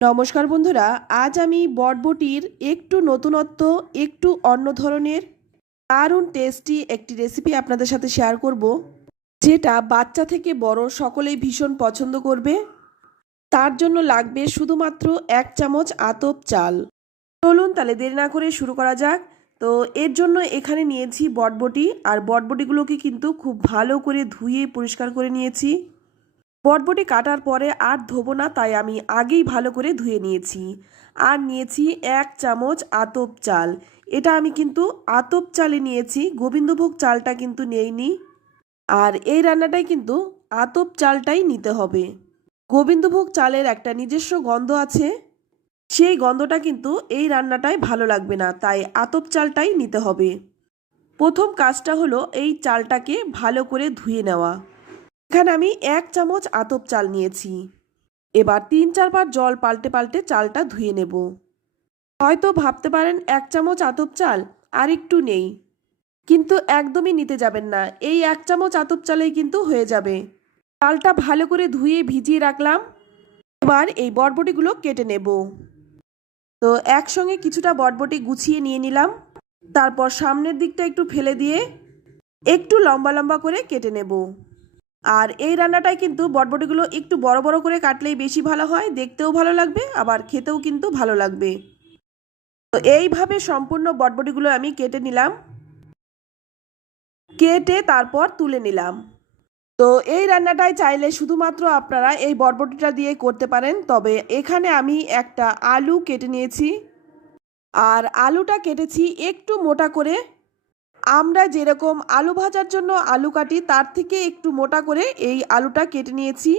নমস্কার বন্ধুরা, আজ আমি বটবটির একটু নতুনত্ব, একটু অন্য ধরনের, দারুণ টেস্টি একটি রেসিপি আপনাদের সাথে শেয়ার করব, যেটা বাচ্চা থেকে বড় সকলেই ভীষণ পছন্দ করবে। তার জন্য লাগবে শুধুমাত্র এক চামচ আতপ চাল। চলুন তাহলে দেরি না করে শুরু করা যাক। তো এর জন্য এখানে নিয়েছি বটবটি, আর বটবটিগুলোকে কিন্তু খুব ভালো করে ধুয়ে পরিষ্কার করে নিয়েছি। বটবটি কাটার পরে আর ধোবো না, তাই আমি আগেই ভালো করে ধুয়ে নিয়েছি। আর নিয়েছি এক চামচ আতপ চাল। এটা আমি কিন্তু আতপ চালে নিয়েছি, গোবিন্দভোগ চালটা কিন্তু নেইনি। আর এই রান্নাটাই কিন্তু আতপ চালটাই নিতে হবে। গোবিন্দভোগ চালের একটা নিজস্ব গন্ধ আছে। সেই গন্ধটা কিন্তু এই রান্নাটায় ভালো লাগবে না, তাই আতপ চালটাই নিতে হবে। প্রথম কাজটা হলো এই চালটাকে ভালো করে ধুয়ে নেওয়া। এখানে আমি এক চামচ আতপ চাল নিয়েছি। এবার তিন চারবার জল পাল্টে পাল্টে চালটা ধুয়ে নেব। হয়তো ভাবতে পারেন এক চামচ আতপ চাল আর একটু নেই। কিন্তু একদমই নিতে যাবেন না। এই এক চামচ আতপ চালেই কিন্তু হয়ে যাবে। চালটা ভালো করে ধুয়ে ভিজিয়ে রাখলাম। এবার এই বটবটিগুলো কেটে নেব। তো একসঙ্গে কিছুটা বটবটি গুছিয়ে নিয়ে নিলাম। তারপর সামনের দিকটা একটু ফেলে দিয়ে একটু লম্বা লম্বা করে কেটে নেব। আর এই রান্নাটায় কিন্তু বটবটিগুলো একটু বড় বড় করে কাটলেই বেশি ভালো হয়, দেখতেও ভালো লাগবে, আবার খেতেও কিন্তু ভালো লাগবে। তো এইভাবে সম্পূর্ণ বটবটিগুলো আমি কেটে নিলাম। কেটে তারপর তুলে নিলাম। তো এই রান্নাটাই চাইলে শুধুমাত্র আপনারা এই বটবটিটা দিয়ে করতে পারেন, তবে এখানে আমি একটা আলু কেটে নিয়েছি। আর আলুটা কেটেছি একটু মোটা করে আমরা যেরকম আলু ভাজার জন্য আলু কাটি, তার থেকে একটু মোটা করে এই আলুটা কেটে নিয়েছি।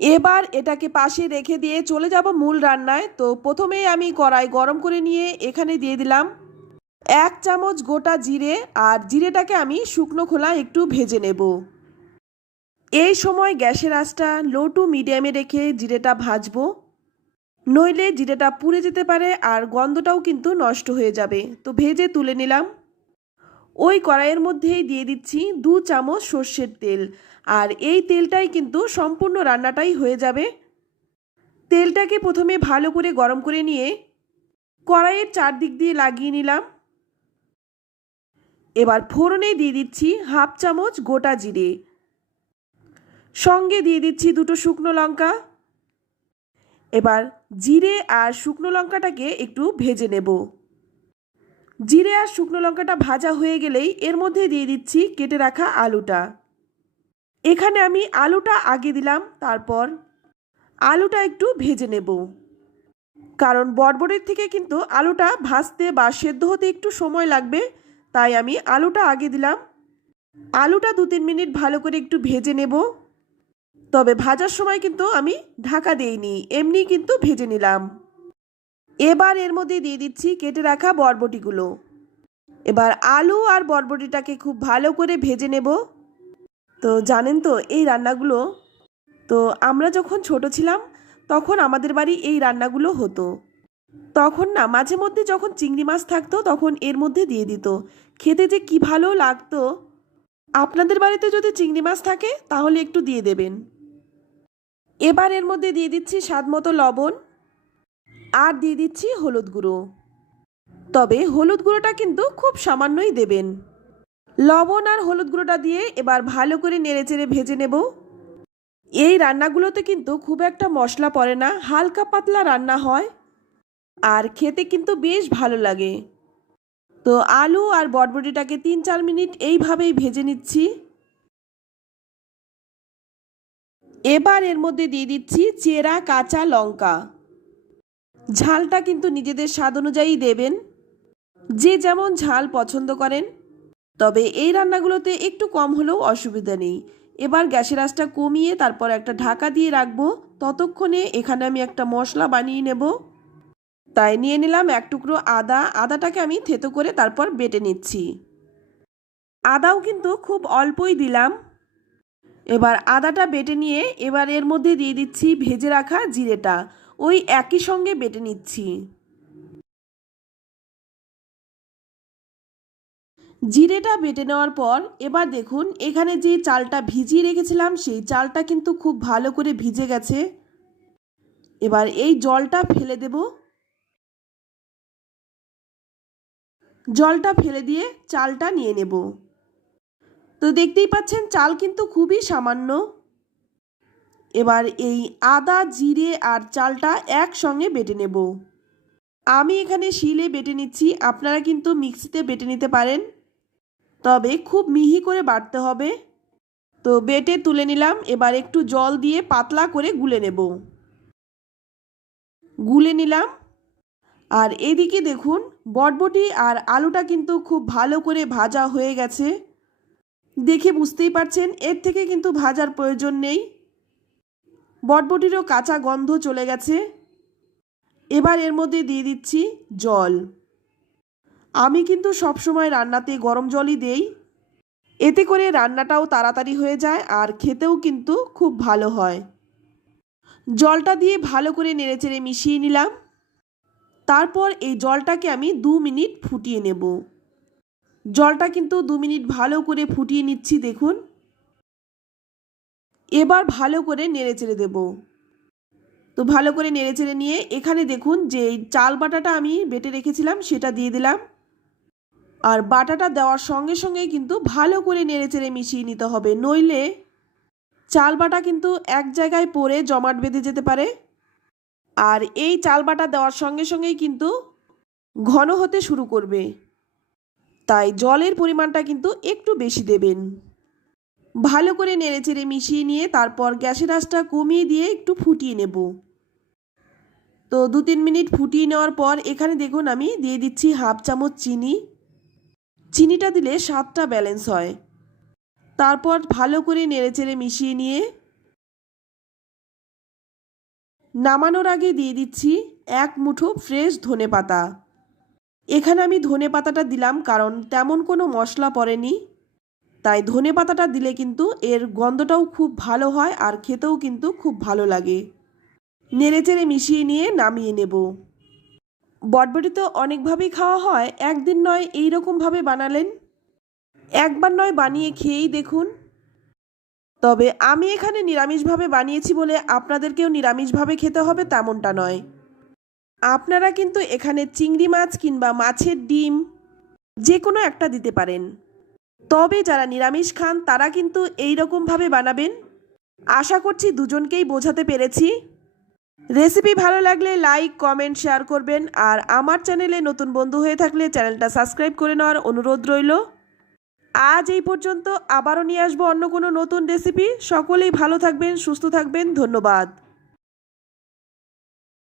এবার এটাকে পাশে রেখে দিয়ে চলে যাব মূল রান্নায়। তো প্রথমেই আমি কড়াই গরম করে নিয়ে এখানে দিয়ে দিলাম এক চামচ গোটা জিরে, আর জিরেটাকে আমি শুকনো খোলা একটু ভেজে নেব। এই সময় গ্যাসের আঁচটা লো টু মিডিয়ামে রেখে জিরেটা ভাজবো। নইলে জিরেটা পুড়ে যেতে পারে, আর গন্ধটাও কিন্তু নষ্ট হয়ে যাবে। তো ভেজে তুলে নিলাম। ওই কড়াইয়ের মধ্যেই দিয়ে দিচ্ছি দু চামচ সর্ষের তেল। আর এই তেলটাই কিন্তু সম্পূর্ণ রান্নাটাই হয়ে যাবে। তেলটাকে প্রথমে ভালো করে গরম করে নিয়ে কড়াইয়ের চারদিক দিয়ে লাগিয়ে নিলাম। এবার ফোড়নে দিয়ে দিচ্ছি হাফ চামচ গোটা জিরে। সঙ্গে দিয়ে দিচ্ছি দুটো শুকনো লঙ্কা। এবার জিরে আর শুকনো লঙ্কাটাকে একটু ভেজে নেব। জিরে আর শুকনো লঙ্কাটা ভাজা হয়ে গেলেই এর মধ্যে দিয়ে দিচ্ছি কেটে রাখা আলুটা। এখানে আমি আলুটা আগে দিলাম, তারপর আলুটা একটু ভেজে নেব। কারণ বটবটির থেকে কিন্তু আলুটা ভাজতে বা সেদ্ধ হতে একটু সময় লাগবে, তাই আমি আলুটা আগে দিলাম। আলুটা দু তিন মিনিট ভালো করে একটু ভেজে নেব। তবে ভাজার সময় কিন্তু আমি ঢাকা দেইনি, এমনি কিন্তু ভেজে নিলাম। এবার এর মধ্যে দিয়ে দিচ্ছি কেটে রাখা বরবটিগুলো। এবার আলু আর বরবটিটাকে খুব ভালো করে ভেজে নেব। তো জানেন তো, এই রান্নাগুলো, তো আমরা যখন ছোট ছিলাম, তখন আমাদের বাড়ি এই রান্নাগুলো হতো। তখন না, মাঝে মধ্যে যখন চিংড়ি মাছ থাকতো, তখন এর মধ্যে দিয়ে দিত। খেতে যে কি ভালো লাগতো। আপনাদের বাড়িতে যদি চিংড়ি মাছ থাকে, তাহলে একটু দিয়ে দেবেন। এবার এর মধ্যে দিয়ে দিচ্ছি স্বাদ মতো লবণ। আর দিয়ে দিচ্ছি হলুদ গুঁড়ো। তবে হলুদ গুঁড়োটা কিন্তু খুব সামান্যই দেবেন। লবণ আর হলুদ গুঁড়োটা দিয়ে এবার ভালো করে নেড়েচেড়ে ভেজে নেব। এই রান্নাগুলোতে কিন্তু খুব একটা মশলা পড়ে না, হালকা পাতলা রান্না হয় আর খেতে কিন্তু বেশ ভালো লাগে। তো আলু আর বটবটিটাকে তিন চার মিনিট এইভাবেই ভেজে নিচ্ছি। এবার এর মধ্যে দিয়ে দিচ্ছি চেরা কাঁচা লঙ্কা। ঝালটা কিন্তু নিজেদের স্বাদ অনুযায়ী দেবেন। যে যেমন ঝাল পছন্দ করেন, তবে এই রান্নাগুলোতে একটু কম হলেও অসুবিধা নেই। এবার গ্যাসের আঁচটা কমিয়ে তারপর একটা ঢাকা দিয়ে রাখব। ততক্ষণে এখানে আমি একটা মশলা বানিয়ে নেব। তাই নিয়ে নিলাম এক টুকরো আদা। আদাটাকে আমি থেতো করে তারপর বেটে নিচ্ছি। আদাও কিন্তু খুব অল্পই দিলাম। এবার আদাটা বেটে নিয়ে এবার এর মধ্যে দিয়ে দিচ্ছি ভেজে রাখা জিরেটা। ওই একই সঙ্গে বেটে নিচ্ছি। জিরেটা বেটে নেওয়ার পর এবার দেখুন, এখানে যে চালটা ভিজিয়ে রেখেছিলাম, সেই চালটা কিন্তু খুব ভালো করে ভিজে গেছে। এবার এই জলটা ফেলে দেব। জলটা ফেলে দিয়ে চালটা নিয়ে নেব। তো দেখতেই পাচ্ছেন, চাল কিন্তু খুবই সামান্য। এবার এই আদা, জিরে আর চালটা একসঙ্গে বেটে নেব। আমি এখানে শিলে বেটে নিচ্ছি, আপনারা কিন্তু মিক্সিতে বেটে নিতে পারেন। তবে খুব মিহি করে বাটতে হবে। তো বেটে তুলে নিলাম, এবার একটু জল দিয়ে পাতলা করে গুলে নেব। গুলে নিলাম। আর এদিকে দেখুন, বটবটি আর আলুটা কিন্তু খুব ভালো করে ভাজা হয়ে গেছে। দেখে বুঝতেই পারছেন, এর থেকে কিন্তু ভাজার প্রয়োজন নেই। বটবটিরও কাঁচা গন্ধ চলে গেছে। এবার এর মধ্যে দিয়ে দিচ্ছি জল। আমি কিন্তু সবসময় রান্নাতে গরম জলই দেই। এতে করে রান্নাটাও তাড়াতাড়ি হয়ে যায় আর খেতেও কিন্তু খুব ভালো হয়। জলটা দিয়ে ভালো করে নেড়েচেড়ে মিশিয়ে নিলাম। তারপর এই জলটাকে আমি দু মিনিট ফুটিয়ে নেব। জলটা কিন্তু দু মিনিট ভালো করে ফুটিয়ে নিচ্ছি দেখুন। এবার ভালো করে নেড়ে চেড়ে দেবো। তো ভালো করে নেড়ে চেড়ে নিয়ে এখানে দেখুন যে চাল বাটাটা আমি বেটে রেখেছিলাম, সেটা দিয়ে দিলাম। আর বাটাটা দেওয়ার সঙ্গে সঙ্গে কিন্তু ভালো করে নেড়ে চেড়ে মিশিয়ে নিতে হবে, নইলে চাল বাটা কিন্তু এক জায়গায় পড়ে জমাট বেঁধে যেতে পারে। আর এই চাল বাটা দেওয়ার সঙ্গে সঙ্গেই কিন্তু ঘন হতে শুরু করবে। তাই জলের পরিমাণটা কিন্তু একটু বেশি দেবেন। ভালো করে নেড়েচেড়ে মিশিয়ে নিয়ে তারপর গ্যাসের আঁচটা কমিয়ে দিয়ে একটু ফুটিয়ে নেব। তো দু তিন মিনিট ফুটিয়ে নেওয়ার পর এখানে দেখুন আমি দিয়ে দিচ্ছি হাফ চামচ চিনি। চিনিটা দিলে স্বাদটা ব্যালেন্স হয়। তারপর ভালো করে নেড়েচেড়ে মিশিয়ে নিয়ে নামানোর আগে দিয়ে দিচ্ছি এক মুঠো ফ্রেশ ধনে পাতা এখানে আমি ধনে পাতাটা দিলাম কারণ তেমন কোনো মশলা পড়েনি। তাই ধনে পাতাটা দিলে কিন্তু এর গন্ধটাও খুব ভালো হয় আর খেতেও কিন্তু খুব ভালো লাগে। নেড়েচেড়ে মিশিয়ে নিয়ে নামিয়ে নেব। বটবটি তো অনেকভাবেই খাওয়া হয়, একদিন নয় এই রকমভাবে বানালেন। একবার নয় বানিয়ে খেয়েই দেখুন। তবে আমি এখানে নিরামিষভাবে বানিয়েছি বলে আপনাদেরকেও নিরামিষভাবে খেতে হবে তেমনটা নয়। আপনারা কিন্তু এখানে চিংড়ি মাছ কিংবা মাছের ডিম যে কোনো একটা দিতে পারেন। তবে যারা নিরামিষ খান, তারা কিন্তু এই রকমভাবে বানাবেন। আশা করছি দুজনকেই বোঝাতে পেরেছি। রেসিপি ভালো লাগলে লাইক, কমেন্ট, শেয়ার করবেন। আর আমার চ্যানেলে নতুন বন্ধু হয়ে থাকলে চ্যানেলটা সাবস্ক্রাইব করে নেওয়ার অনুরোধ রইল। আজ এই পর্যন্ত আবারও নিয়ে আসব অন্য কোনো নতুন রেসিপি। সকলেই ভালো থাকবেন, সুস্থ থাকবেন। ধন্যবাদ।